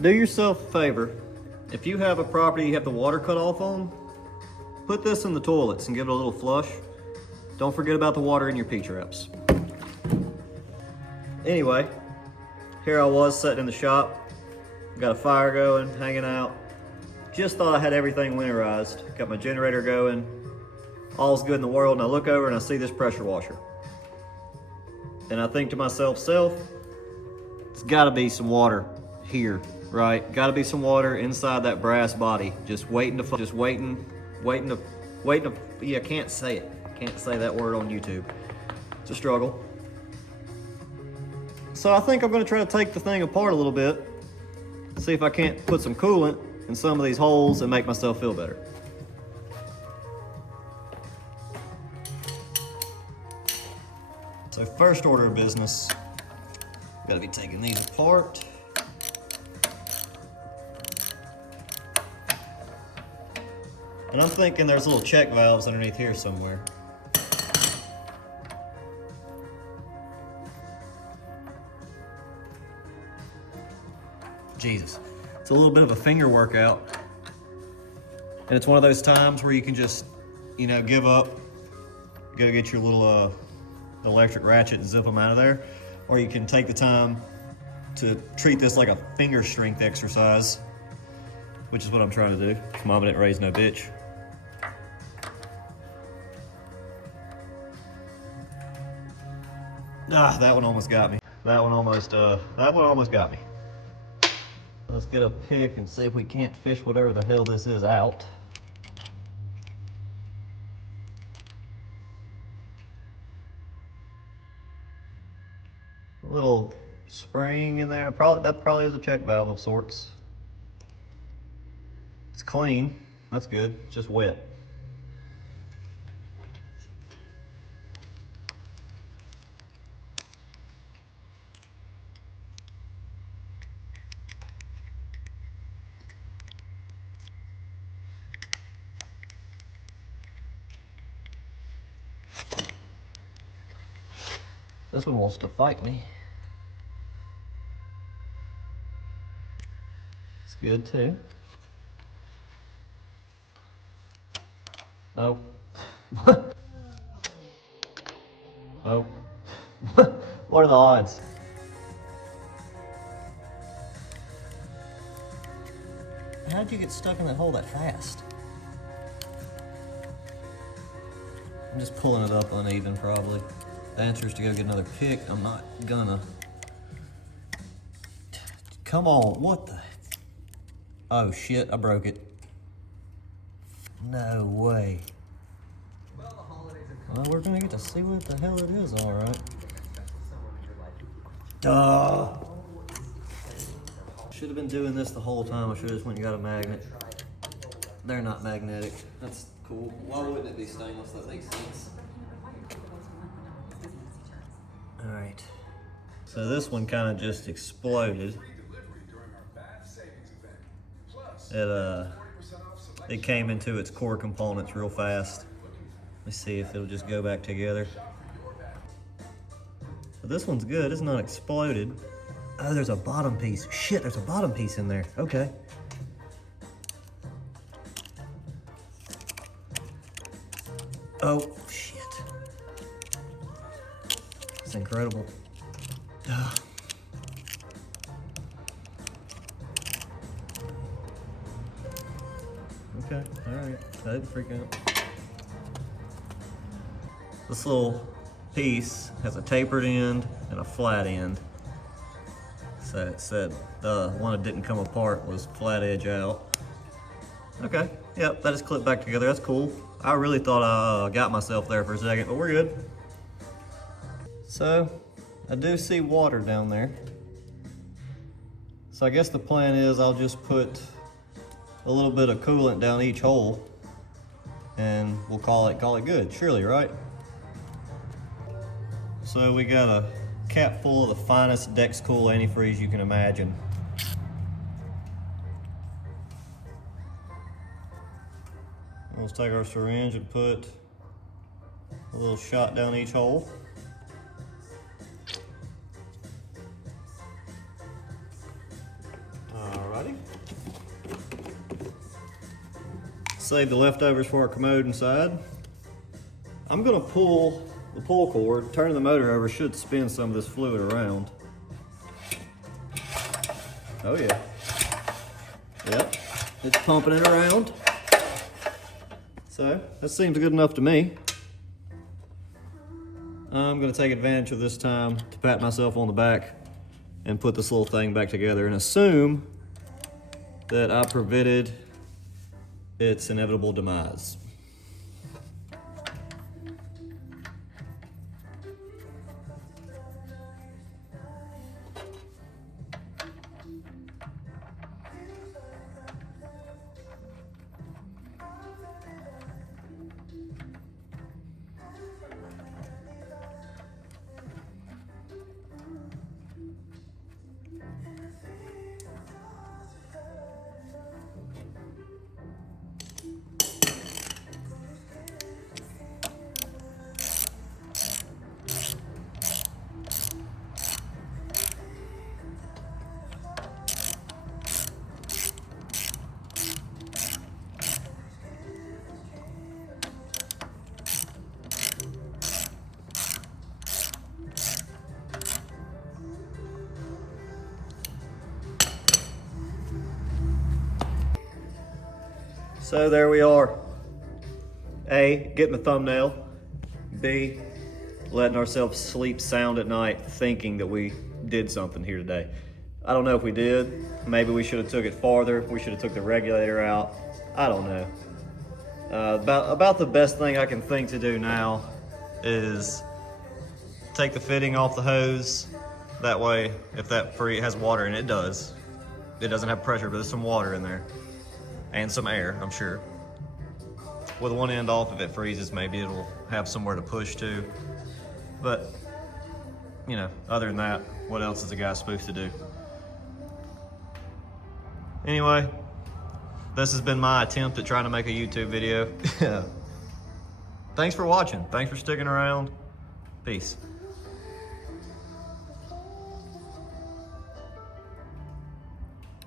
Do yourself a favor. If you have a property you have the water cut off on, put this in the toilets and give it a little flush. Don't forget about the water in your P-traps. Anyway, here I was sitting in the shop. Got a fire going, hanging out. Just thought I had everything winterized. Got my generator going. All's good in the world, and I look over and I see this pressure washer. And I think to myself, it's gotta be some water here, right? Gotta be some water inside that brass body. Just waiting, yeah, I can't say it. Can't say that word on YouTube. It's a struggle. So I think I'm gonna try to take the thing apart a little bit, see if I can't put some coolant in some of these holes and make myself feel better. So first order of business, gotta be taking these apart. And I'm thinking there's little check valves underneath here somewhere. Jesus, it's a little bit of a finger workout. And it's one of those times where you can just, you know, give up, go get your little electric ratchet and zip them out of there. Or you can take the time to treat this like a finger strength exercise, which is what I'm trying to do. Mama didn't raise no bitch. Ah, that one almost got me. That one almost got me. Let's get a pick and see if we can't fish whatever the hell this is out. A little spring in there. That probably is a check valve of sorts. It's clean. That's good. It's just wet. This one wants to fight me. It's good too. Oh. Oh. What are the odds? How did you get stuck in that hole that fast? I'm just pulling it up uneven probably. The answer is to go get another pick. I'm not gonna. Come on, what the? Oh shit, I broke it. No way. Well, we're gonna get to see what the hell it is, all right. Duh. Should have been doing this the whole time. I should have just went and got a magnet. They're not magnetic. That's cool. Why wouldn't it be stainless? That makes sense. All right. So this one kind of just exploded. It came into its core components real fast. Let's see if it'll just go back together. So this one's good. It's not exploded. Oh, there's a bottom piece. Shit, there's a bottom piece in there. Okay. Oh, shit. It's incredible. Ugh. Okay, alright. I didn't freak out. This little piece has a tapered end and a flat end. So it said the one that didn't come apart was flat edge out. Okay, yep, that is clipped back together. That's cool. I really thought I got myself there for a second, but we're good. So, I do see water down there. So I guess the plan is I'll just put a little bit of coolant down each hole and we'll call it good, surely, right? So we got a cap full of the finest Dex Cool antifreeze you can imagine. Let's take our syringe and put a little shot down each hole. All right. Save the leftovers for our commode inside. I'm gonna pull the pull cord. Turning the motor over should spin some of this fluid around. Oh yeah. Yep, it's pumping it around. So that seems good enough to me. I'm gonna take advantage of this time to pat myself on the back and put this little thing back together and assume that I prevented its inevitable demise. So there we are. A, getting the thumbnail. B, letting ourselves sleep sound at night thinking that we did something here today. I don't know if we did. Maybe we should have took it farther. We should have took the regulator out. I don't know. About the best thing I can think to do now is take the fitting off the hose. That way, if that has water, and it does. It doesn't have pressure, but there's some water in there. And some air, I'm sure. With one end off, if it freezes, maybe it'll have somewhere to push to. But, you know, other than that, what else is a guy supposed to do? Anyway, this has been my attempt at trying to make a YouTube video. Thanks for watching. Thanks for sticking around. Peace.